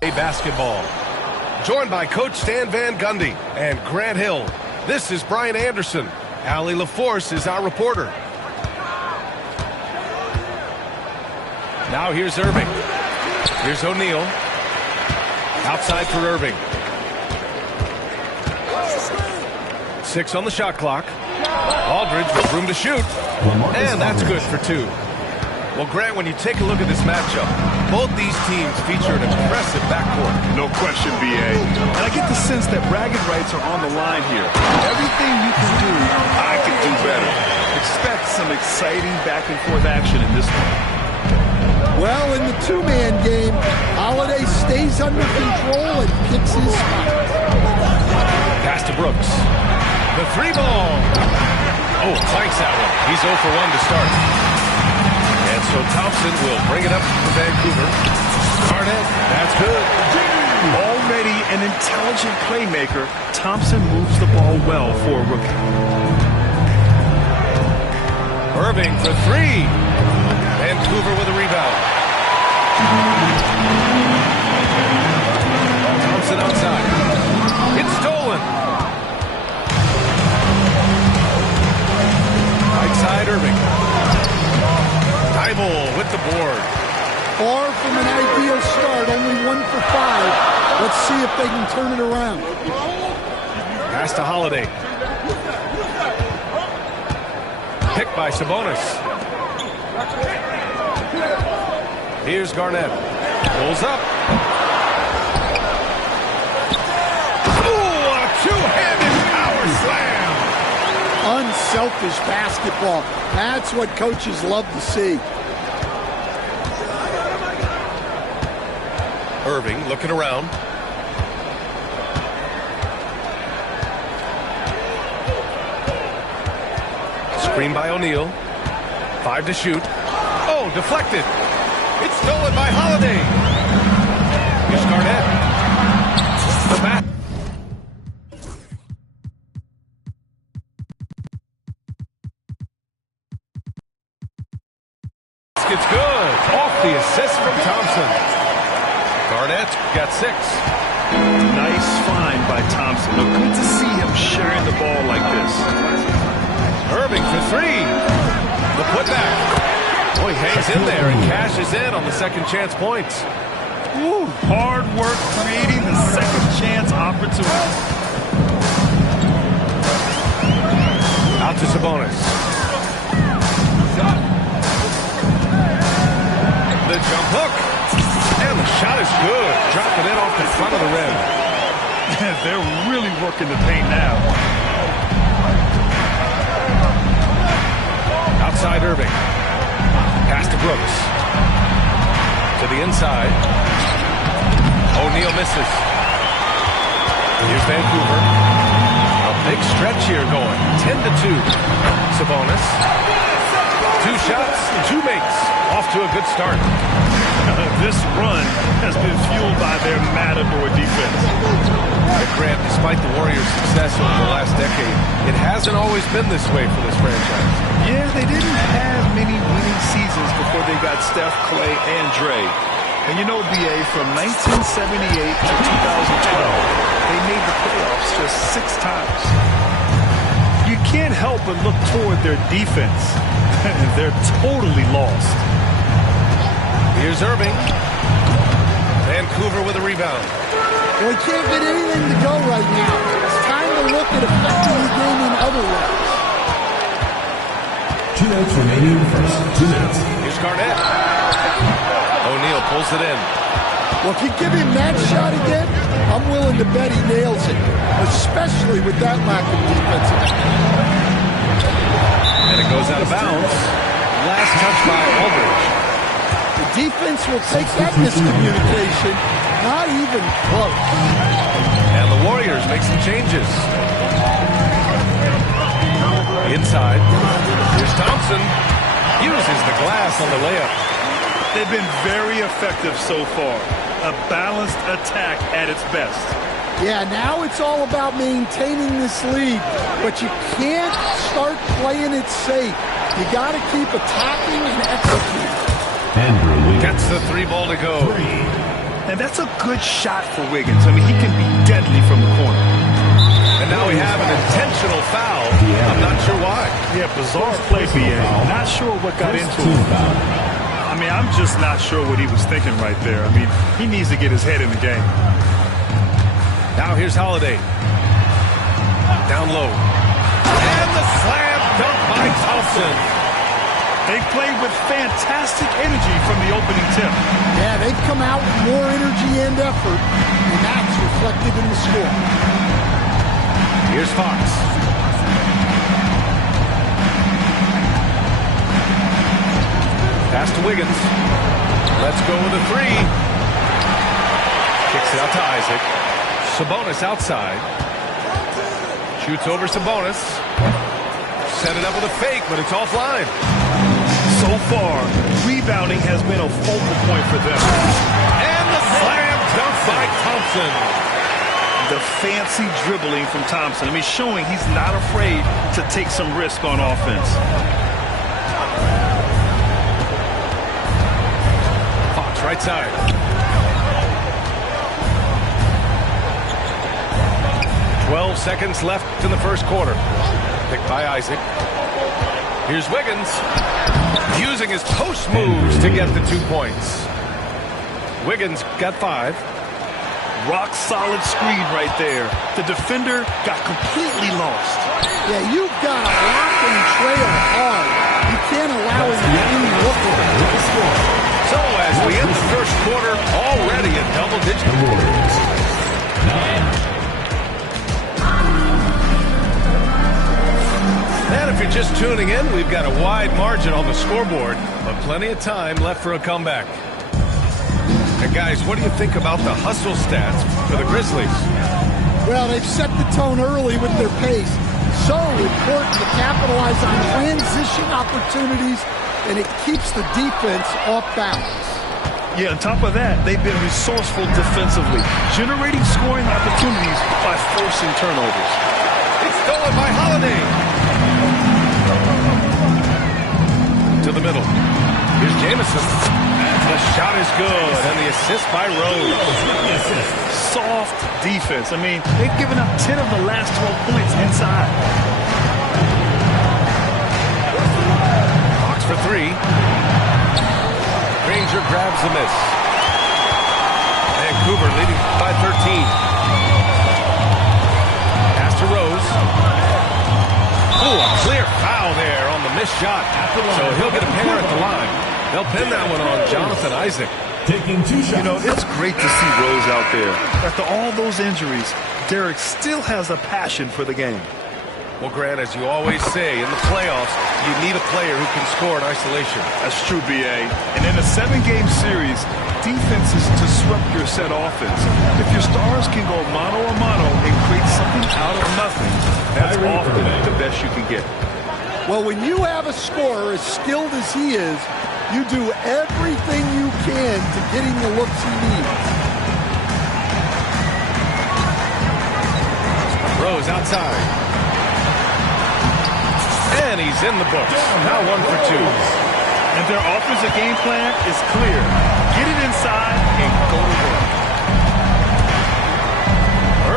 Basketball. Joined by Coach Stan Van Gundy and Grant Hill. This is Brian Anderson. Allie LaForce is our reporter. Now here's Irving. Here's O'Neal. Outside for Irving. 6 on the shot clock. Aldridge with room to shoot. And that's good for 2. Well, Grant, when you take a look at this matchup, both these teams feature an impressive backcourt. No question, BA. And I get the sense that bragging rights are on the line here. Everything you can do, I can do better. Expect some exciting back-and-forth action in this one. Well, in the two-man game, Holiday stays under control and picks his spot. Pass to Brooks. The 3-ball. Oh, clanks that one. He's 0 for 1 to start. And so Thompson will bring it up for Vancouver. Garnett, that's good. Already an intelligent playmaker, Thompson moves the ball well for a rookie. Irving for 3. Vancouver with a rebound. Thompson outside. It's stolen. Right side, Irving. Thibault with the board. Far from an ideal start, only 1 for 5. Let's see if they can turn it around. Pass to Holiday. Picked by Sabonis. Here's Garnett. Pulls up. Ooh, a two-handed power slam. Unselfish basketball. That's what coaches love to see. Irving looking around. Screen by O'Neal. 5 to shoot. Oh, deflected. It's stolen by Holiday. Here's Garnett. The back. It's good. Off the assist from Thompson. Garnett got 6. Nice find by Thompson. Look, good to see him sharing the ball like this. Irving for 3. The putback. Boy, hangs in there and cashes in on the second chance points. Ooh, hard work creating the second chance opportunity. Out to Sabonis. The jump hook. And the shot is good. Dropping it off the front of the rim. They're really working the paint now. Outside Irving. Pass to Brooks. To the inside. O'Neal misses. Here's Vancouver. A big stretch here going. 10-2. Sabonis. 2 shots, 2 makes. Off to a good start. This run has been fueled by their Matador defense. Grant, despite the Warriors' success over the last decade, it hasn't always been this way for this franchise. Yeah, they didn't have many winning seasons before they got Steph, Clay, and Dre. And you know, BA, from 1978 to 2012, they made the playoffs just 6 times. You can't help but look toward their defense. They're totally lost. Here's Irving. Vancouver with a rebound. Well, he can't get anything to go right now. It's time to look at affecting the game in other ways. 2 minutes remaining in the first. 2 minutes. Here's Garnett. O'Neal pulls it in. Well, if you give him that shot again, I'm willing to bet he nails it, especially with that lack of defensive. And it goes out of bounds. Last touch by Aldridge. The defense will take that miscommunication. Not even close. And the Warriors make some changes. Inside. Here's Thompson. Uses the glass on the layup. They've been very effective so far. A balanced attack at its best. Yeah, now it's all about maintaining this lead. But you can't start playing it safe. You got to keep attacking and executing. Gets the 3 ball to go. And that's a good shot for Wiggins. I mean, he can be deadly from the corner. And now we have an intentional foul. I'm not sure why. Yeah, bizarre play, BA. Not sure what got into him. I mean, I'm just not sure what he was thinking right there. I mean, he needs to get his head in the game. Now here's Holiday. Down low. And the slam dunk by Thompson. They played with fantastic energy from the opening tip. Yeah, they've come out with more energy and effort, and that's reflected in the score. Here's Fox. Pass to Wiggins. Let's go with a three. Kicks it out to Isaac. Sabonis outside. Shoots over Sabonis. Set it up with a fake, but it's offline. So far, rebounding has been a focal point for them. And the slam dunk by Thompson. The fancy dribbling from Thompson. I mean, showing he's not afraid to take some risk on offense. Fox right side. "12 seconds left in the first quarter." Picked by Isaac. Here's Wiggins. Using his post moves to get the 2 points. Wiggins got 5. Rock solid screen right there. The defender got completely lost. Yeah, you've got to lock and trail hard. You can't allow him to any look at it. So as we end the first quarter, already a double-digit. Warriors. 9. And if you're just tuning in, we've got a wide margin on the scoreboard, but plenty of time left for a comeback. And guys, what do you think about the hustle stats for the Grizzlies? Well, they've set the tone early with their pace. So important to capitalize on transition opportunities, and it keeps the defense off balance. Yeah, on top of that, they've been resourceful defensively, generating scoring opportunities by forcing turnovers. It's stolen by Holiday. To the middle. Here's Jamison. The shot is good, and the assist by Rose. Soft defense. I mean, they've given up 10 of the last 12 points inside. Fox for 3. Granger grabs the miss. Vancouver leading by 13. Pass to Rose. Oh, a clear foul there on the missed shot. So he'll get a pair at the line. They'll pin that one on Jonathan Isaac. Taking 2 shots. You know, it's great to see Rose out there. After all those injuries, Derek still has a passion for the game. Well, Grant, as you always say, in the playoffs, you need a player who can score in isolation. That's true, BA. And in a 7-game series, defense is to disrupt your set offense. If your stars can go mano-a-mano and create something out of nothing, that's often the best you can get. Well, when you have a scorer as skilled as he is, you do everything you can to get him the looks he needs. Rose outside. And he's in the books. Now 1 for 2. And their offensive game plan is clear. Get it inside and go to work.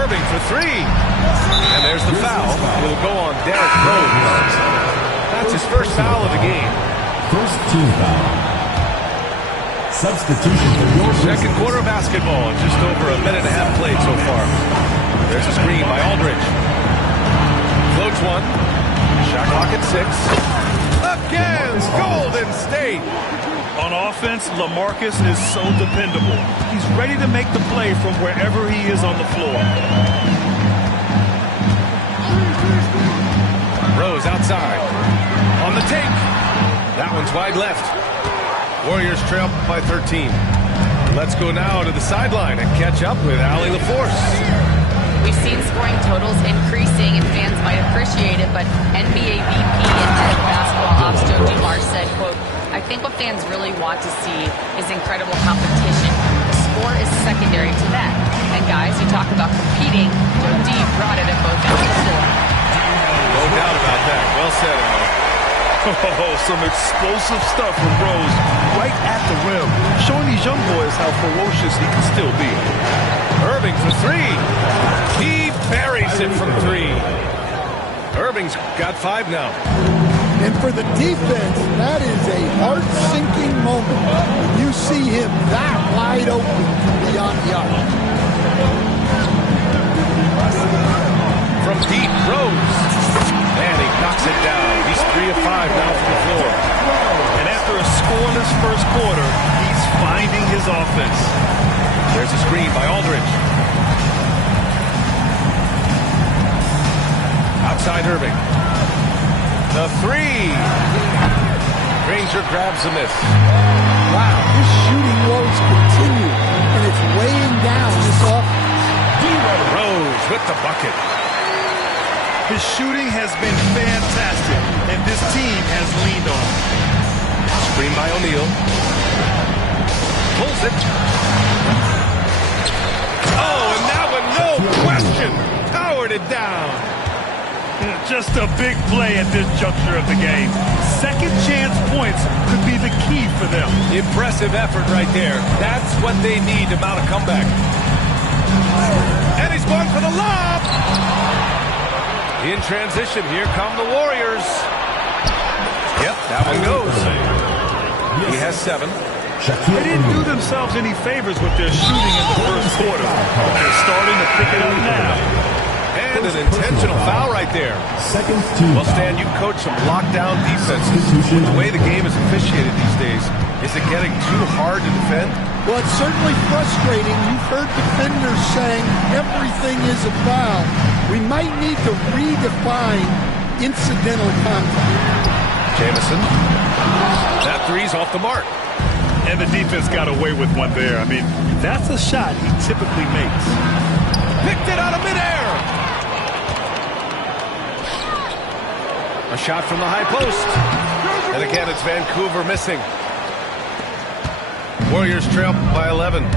Irving for 3. And there's the foul. It'll go on Derrick Rose. That's his first foul of the game. First team foul. Substitution for your Second quarter of basketball. Just over a minute and a half played so far. There's a screen by Aldridge. Floats one. Shot clock at 6. Again, Golden State. On offense, LaMarcus is so dependable. He's ready to make the play from wherever he is on the floor. Rose outside. On the take. That one's wide left. Warriors trail by 13. Let's go now to the sideline and catch up with Allie LaForce. We've seen scoring totals increasing, and fans might appreciate it, but NBA VP and head of basketball ops Joe Dumars said, quote, "I think what fans really want to see is incredible competition. The score is secondary to that. And guys, you talk about competing, Joe D brought it at both ends of the floor." No doubt about that. Well said, Al. Oh, some explosive stuff from Rose right at the rim, showing these young boys how ferocious he can still be. Irving for three. He buries it from three. Irving's got 5 now. And for the defense, that is a heart-sinking moment when you see him that wide open beyond the arc. From deep, Rose. And he knocks it down. He's 3 of 5 now from the floor. And after a scoreless first quarter, he's finding his offense. There's a screen by Aldridge. Outside Irving. The 3. Granger grabs a miss. Wow, his shooting woes continue, and it's weighing down this offense. Rose with the bucket. His shooting has been fantastic, and this team has leaned on him. Screen by O'Neal. Pulls it. Oh, and that one, no question, powered it down. Just a big play at this juncture of the game. Second chance points could be the key for them. Impressive effort right there. That's what they need to mount a comeback. And he's going for the lob. In transition, here come the Warriors. Yep, that one goes. He has 7. They didn't do themselves any favors with their shooting in the first quarter. They're starting to pick it up now. And an intentional foul right there. Well, Stan, you coach some lockdown defenses. With the way the game is officiated these days, is it getting too hard to defend? Well, it's certainly frustrating. You've heard defenders saying everything is a foul. We might need to redefine incidental contact. Jamison. That 3's off the mark. And the defense got away with one there. I mean, that's a shot he typically makes. Picked it out of midair. A shot from the high post. And again, it's Vancouver missing. Warriors trail by 11.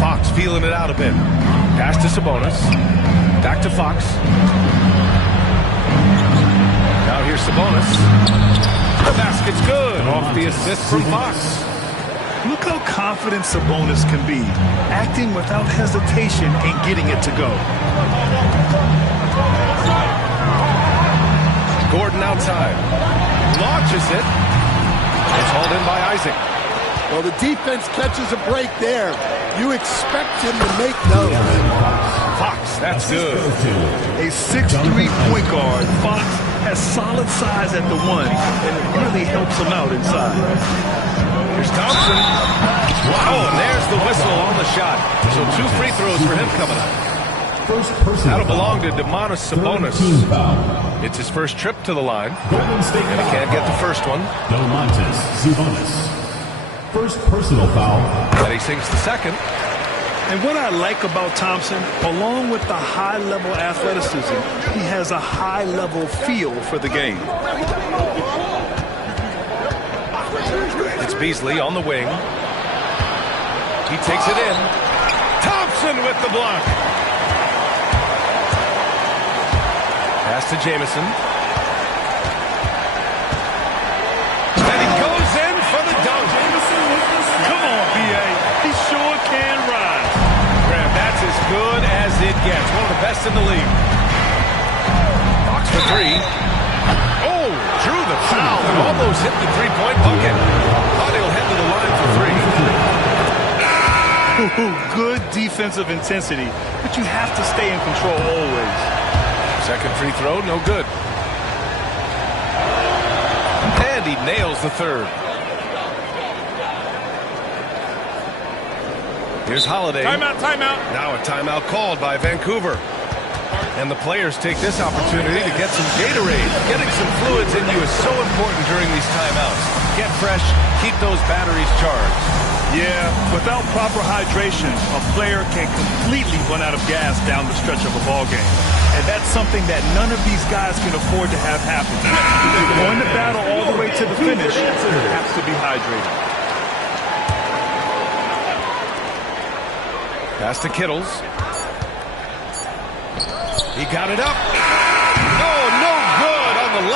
Fox feeling it out a bit. Pass to Sabonis. Back to Fox. Now here's Sabonis. The basket's good. Off the assist from Fox. Look how confident Sabonis can be, acting without hesitation and getting it to go. Gordon outside. Launches it. It's hauled in by Isaac. Well, the defense catches a break there. You expect him to make those. Fox, that's good. A 6'3" point guard, Fox has solid size at the 1, and it really helps him out inside. Here's Thompson. Oh, and there's the whistle on the shot. So 2 free throws for him coming up. That'll belong to Domantas Sabonis. It's his first trip to the line, and he can't get the first one. Domantas Sabonis. First personal foul. And he sinks the second. And what I like about Thompson, along with the high-level athleticism, he has a high-level feel for the game. It's Beasley on the wing. He takes it in. Thompson with the block. Pass to Jamison. And he goes in for the dunk. Come on, B.A. He sure can rise. Graham, that's as good as it gets. One of the best in the league. Fox for 3. Oh, drew the foul and almost hit the three-point bucket. Thought he'll head to the line for 3. Good defensive intensity, but you have to stay in control always. Second free throw, no good. And he nails the third. Here's Holiday. Timeout. Now a timeout called by Vancouver. And the players take this opportunity to get some Gatorade. Getting some fluids in you is so important during these timeouts. Get fresh, keep those batteries charged. Yeah, without proper hydration, a player can completely run out of gas down the stretch of a ball game. And that's something that none of these guys can afford to have happen. If you're going to battle all the way to the finish, you have to be hydrated. Pass to Kittles. He got it up.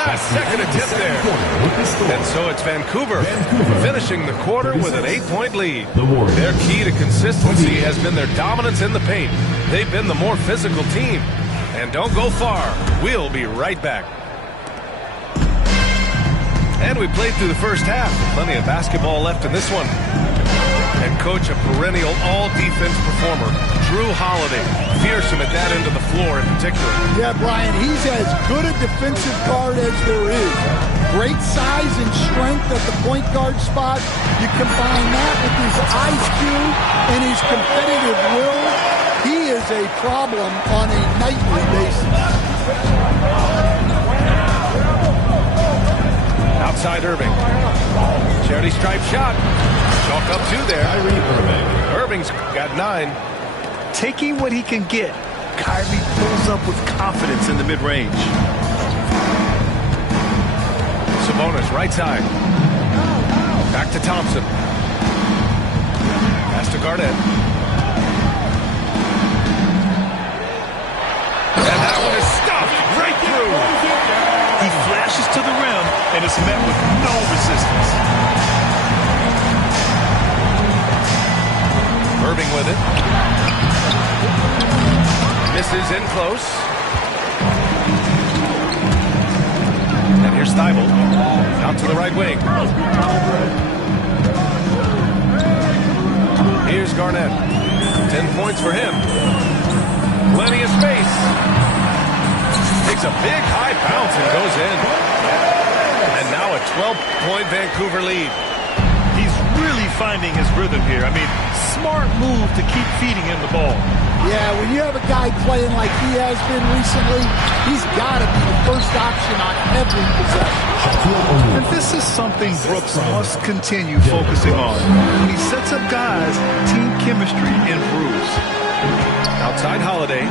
last-second attempt there. And so it's Vancouver finishing the quarter with an 8-point lead. Their key to consistency has been their dominance in the paint. They've been the more physical team. And don't go far. We'll be right back. And we played through the first half. Plenty of basketball left in this one. And coach, a perennial all-defense performer, Drew Holiday, fearsome at that end of the floor in particular. Yeah, Brian, he's as good a defensive guard as there is. Great size and strength at the point guard spot. You combine that with his IQ and his competitive will, he is a problem on a nightly basis. Outside Irving. Charity stripe shot. Chalk up 2 there. Irving's got 9. Taking what he can get, Kyrie pulls up with confidence in the mid-range. Sabonis, right side. Back to Thompson. Pass to Garnett. And that one is stuffed right through. He flashes to the rim and is met with no resistance. Irving with it. Misses in close. And here's Thibault. Out to the right wing. Here's Garnett. 10 points for him. Plenty of space. Takes a big high bounce and goes in. And now a 12-point Vancouver lead. He's really finding his rhythm here. I mean, smart move to keep feeding him the ball. Yeah, when you have a guy playing like he has been recently, he's got to be the first option on every possession. And this is something Brooks must continue focusing on. When he sets up guys, team chemistry improves. Outside Holiday.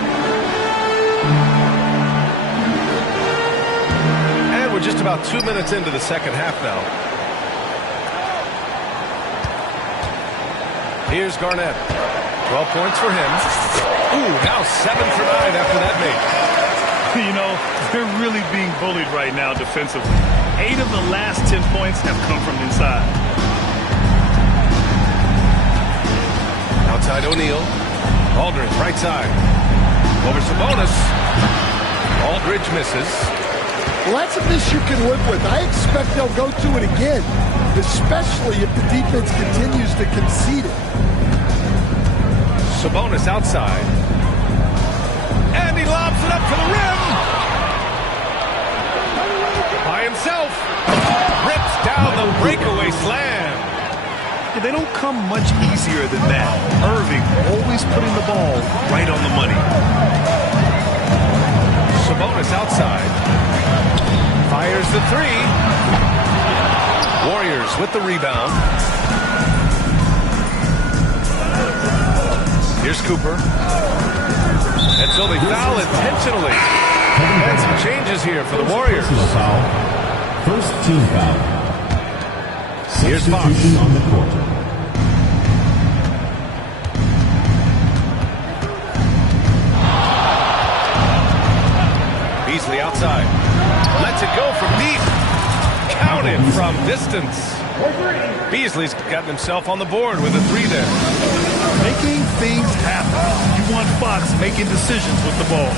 And we're just about 2 minutes into the second half now. Here's Garnett. 12 points for him. Ooh, now 7 for 9 after that make. You know, they're really being bullied right now defensively. 8 of the last 10 points have come from inside. Outside O'Neal. Aldridge, right side. Over Sabonis. Aldridge misses. Well, that's a miss you can live with. I expect they'll go to it again, especially if the defense continues to concede it. Sabonis outside. And he lobs it up to the rim. By himself. Rips down the breakaway slam. Yeah, they don't come much easier than that. Irving always putting the ball right on the money. Sabonis outside. Fires the 3. Warriors with the rebound. Here's Cooper. And so they foul intentionally. And some changes here for the Warriors. First team foul. Here's Fox. Substitution on the court. Beasley outside. Lets it go from deep. Counted from distance. Beasley's gotten himself on the board with a 3 there. Making things happen. You want Fox making decisions with the ball.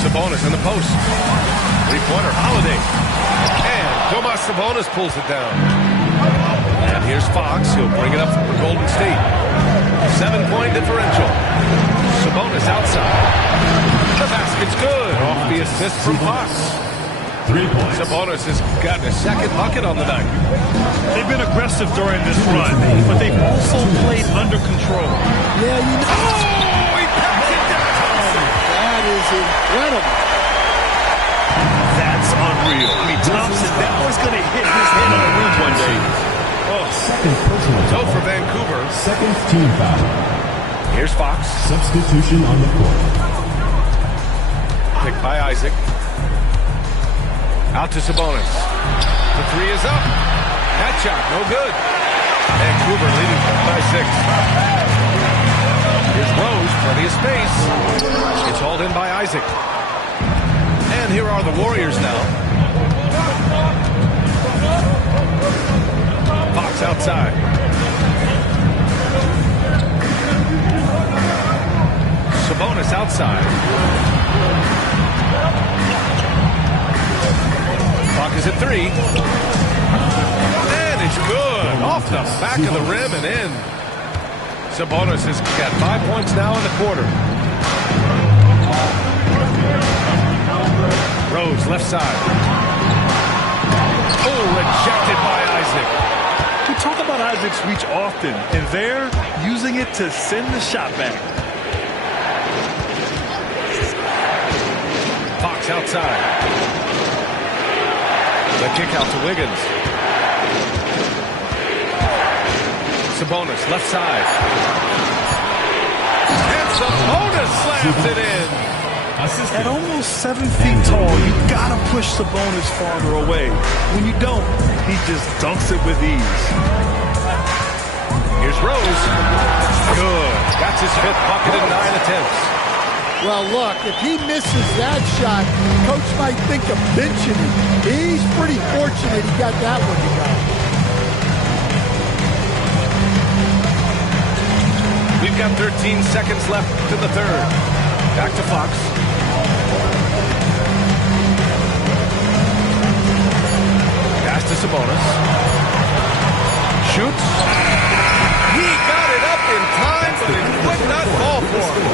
Sabonis in the post. 3-pointer, Holiday. And Tomas Sabonis pulls it down. And here's Fox. He'll bring it up for Golden State. 7-point differential. Sabonis outside. The basket's good. Off the assist from Fox. 3 points. Sabonis has gotten a second bucket on the night. They've been aggressive during this run, but they've also played under control. Yeah, you know. Oh, he packs it down. That is incredible. That's unreal. I mean, Thompson now is going to hit his head on the rim one day. Oh, Second personal so foul. for Vancouver. Second team foul. Here's Fox. Substitution on the court. Picked by Isaac. Out to Sabonis. The 3 is up. That shot, no good. Vancouver leading by 6. Here's Rose. Plenty of space. It's hauled in by Isaac. And here are the Warriors now. Fox outside. Sabonis outside. Clock is at 3. And it's good. Off the back of the rim and in. Sabonis has got 5 points now in the quarter. Rose, left side. Oh, rejected by Isaac. We talk about Isaac's reach often, and they're using it to send the shot back. Fox outside. The kick out to Wiggins. Sabonis, left side. And Sabonis slams it in. At almost 7 feet tall, you gotta push Sabonis farther away. When you don't, he just dunks it with ease. Here's Rose. Good. That's his 5th bucket in 9 attempts. Well, look, if he misses that shot, coach might think of benching him. He's pretty fortunate he got that one to go. We've got 13 seconds left in the 3rd. Back to Fox. Pass to Sabonis. Shoots. He got it up in time, but it would not fall for him.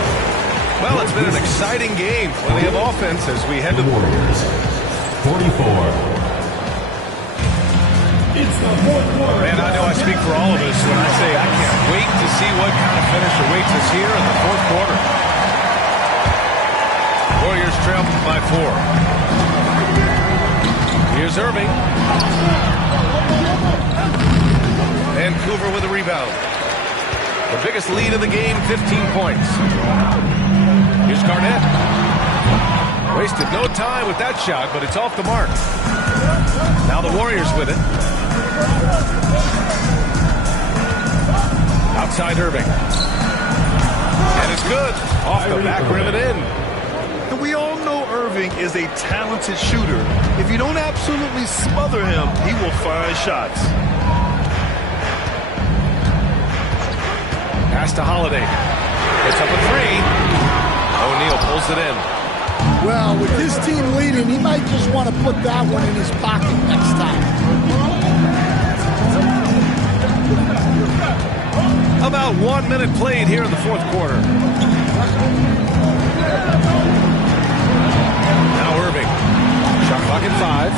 Well, it's been an exciting game. Plenty of offense as we head to the Warriors. 44. It's the 4th quarter. Man, I know I speak for all of us when I say I can't wait to see what kind of finish awaits us here in the 4th quarter. Warriors trail by 4. Here's Irving. Vancouver with a rebound. The biggest lead of the game, 15 points. Here's Garnett. Wasted no time with that shot, but it's off the mark. Now the Warriors with it. Outside Irving. And it's good. Off the back rim and in. And we all know Irving is a talented shooter. If you don't absolutely smother him, he will find shots. Pass to Holiday. It's up a 3. O'Neal pulls it in. Well, with his team leading, he might just want to put that one in his pocket next time. About 1 minute played here in the 4th quarter. Now Irving. Shot clock at 5.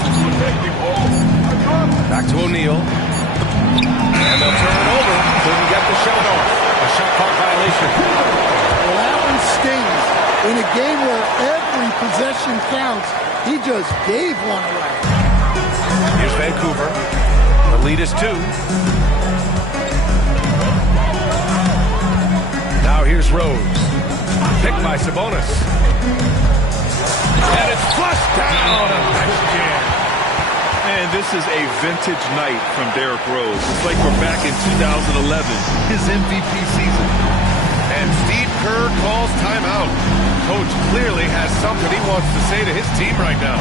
Back to O'Neal. And they'll turn it over. Couldn't get the shot off. A shot clock violation. Well, that one stings. In a game where every possession counts, he just gave one away. Here's Vancouver. The lead is 2. Now here's Rose. Picked by Sabonis. And it's flushed down. And this is a vintage night from Derrick Rose. It's like we're back in 2011, his MVP season. And Steve Kerr calls timeout. Coach clearly has something he wants to say to his team right now.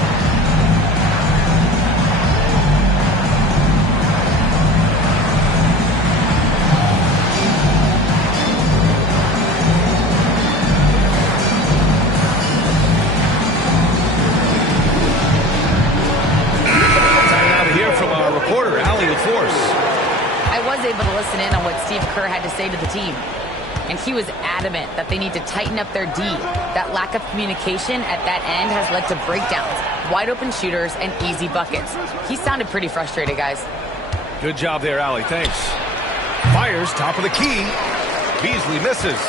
I was able to listen in on what Steve Kerr had to say to the team. And he was adamant that they need to tighten up their D. That lack of communication at that end has led to breakdowns, wide open shooters, and easy buckets. He sounded pretty frustrated, guys. Good job there, Allie. Thanks. Fires, top of the key. Beasley misses.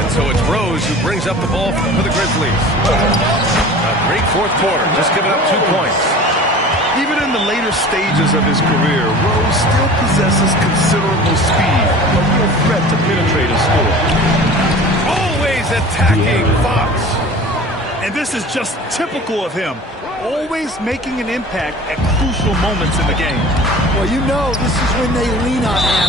And so it's Rose who brings up the ball for the Grizzlies. A great 4th quarter, just giving up 2 points. Even in the later stages of his career, Rose still possesses considerable speed, a real threat to penetrate and score. Always attacking Fox. And this is just typical of him. Always making an impact at crucial moments in the game. Well, you know this is when they lean on him,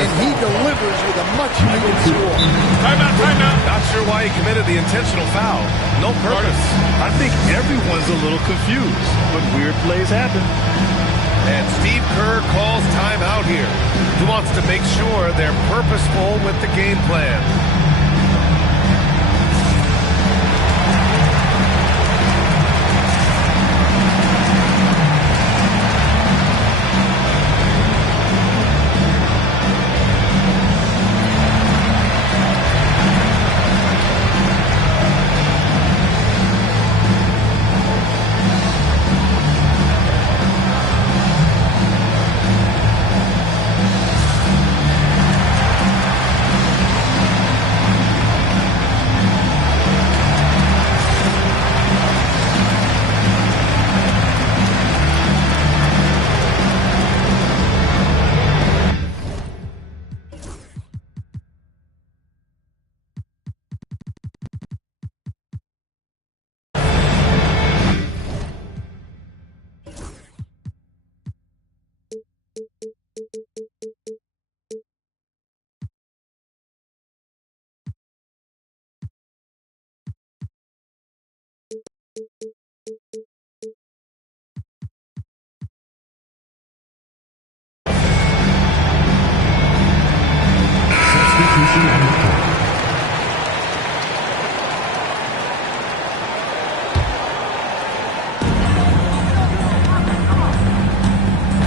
and he delivers with a much-needed score. Timeout, timeout. Not sure why he committed the intentional foul. No purpose. I think everyone's a little confused, but weird plays happen. And Steve Kerr calls timeout here. He wants to make sure they're purposeful with the game plan.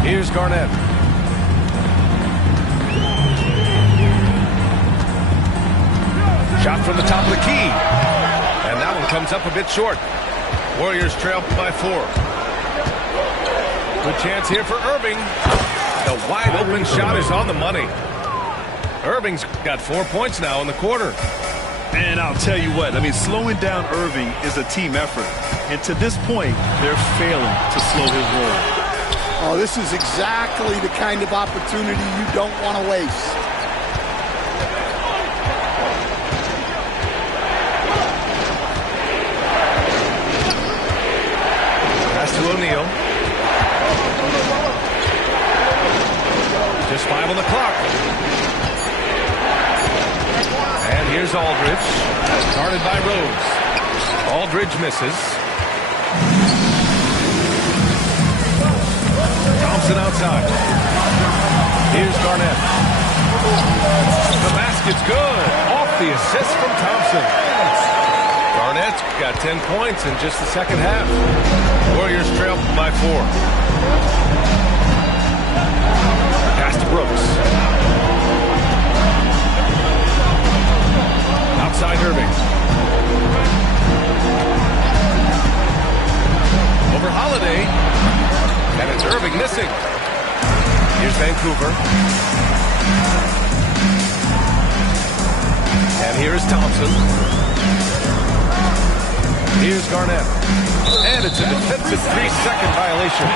Here's Garnett. Shot from the top of the key. And that one comes up a bit short. Warriors trail by 4. Good chance here for Irving. The wide open shot is on the money. Irving's got 4 points now in the quarter. And I'll tell you what, I mean, slowing down Irving is a team effort. And to this point, they're failing to slow his roll. Oh, this is exactly the kind of opportunity you don't want to waste. Pass to O'Neal. Just 5 on the clock. And here's Aldridge. Guarded by Rose. Aldridge misses. Thompson outside. Here's Garnett. The basket's good. Off the assist from Thompson. Garnett's got 10 points in just the second half. Warriors trail by 4. Pass to Brooks. Outside Irving. Over Holiday. And it's Irving missing. Here's Vancouver. And here's Thompson. Here's Garnett. And it's a defensive 3-second violation.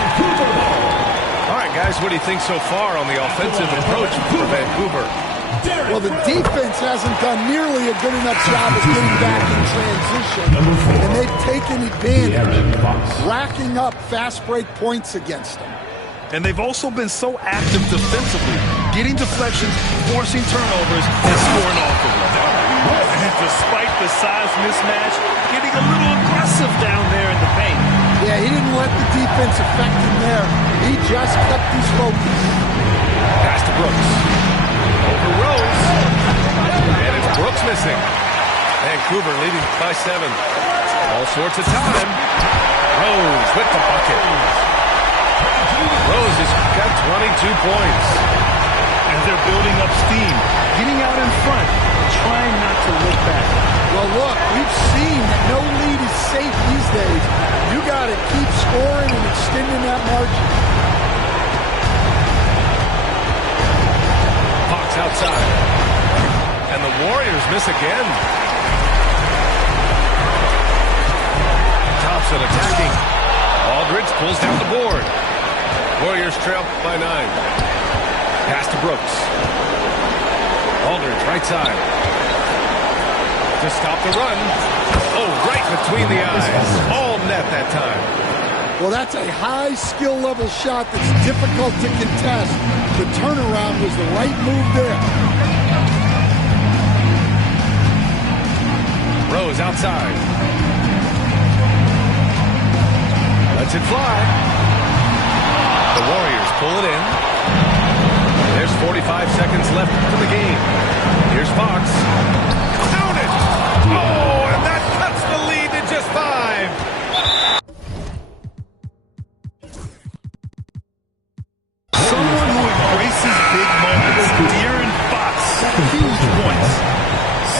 All right, guys, what do you think so far on the offensive approach for Vancouver? Well, the defense hasn't done nearly a good enough job of getting back in transition, and they've taken advantage, racking up fast break points against them. And they've also been so active defensively, getting deflections, forcing turnovers, and scoring off of them. And despite the size mismatch, getting a little aggressive down there in the paint. Yeah, he didn't let the defense affect him there. He just kept his focus. Pass to Brooks. Over Rose. And it's Brooks missing. Vancouver leading by 7. All sorts of time. Rose with the bucket. Rose has got 22 points. And they're building up steam, getting out in front, trying not to look back. Well, look, we've seen that no lead is safe these days. You got to keep scoring and extending that margin. Hawks outside. And the Warriors miss again. Thompson attacking. Aldridge pulls down the board. Warriors trail by 9. Pass to Brooks. Aldridge, right side. To stop the run. Oh, right between the eyes. All net that time. Well, that's a high skill level shot that's difficult to contest. The turnaround was the right move there. Rose outside. Lets it fly. The Warriors pull it in. There's 45 seconds left in the game. Here's Fox. Count it! Oh, and that cuts the lead to just 5. Someone who embraces big moments. De'Aaron Fox. Huge points.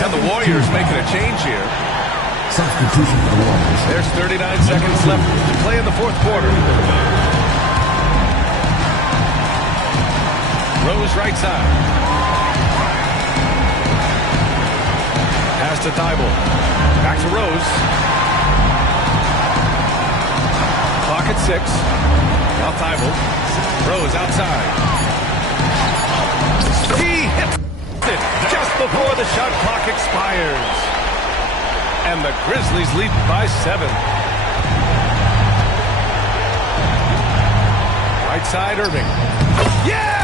And the Warriors making a change here. Substitution for the Warriors. There's 39 seconds left to play in the fourth quarter. Rose right side. Pass to Thibault. Back to Rose. Clock at 6. Now Thibault. Rose outside. He hits it just before the shot clock expires. And the Grizzlies lead by 7. Right side, Irving. Yeah!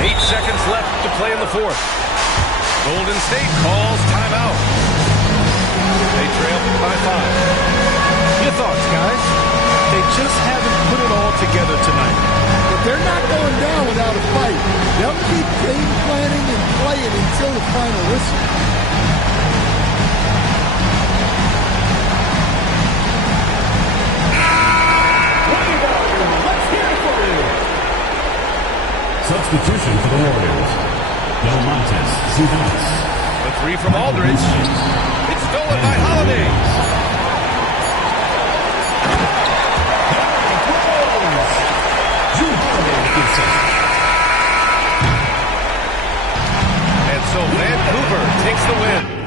8 seconds left to play in the fourth. Golden State calls timeout. They trail by 5. Your thoughts, guys? They just haven't put it all together tonight. But they're not going down without a fight. They'll keep game planning and playing until the final whistle. Substitution for the Warriors. Domantas Sabonis. The 3 from Aldridge. It's stolen by Holiday. And so Vancouver takes the win.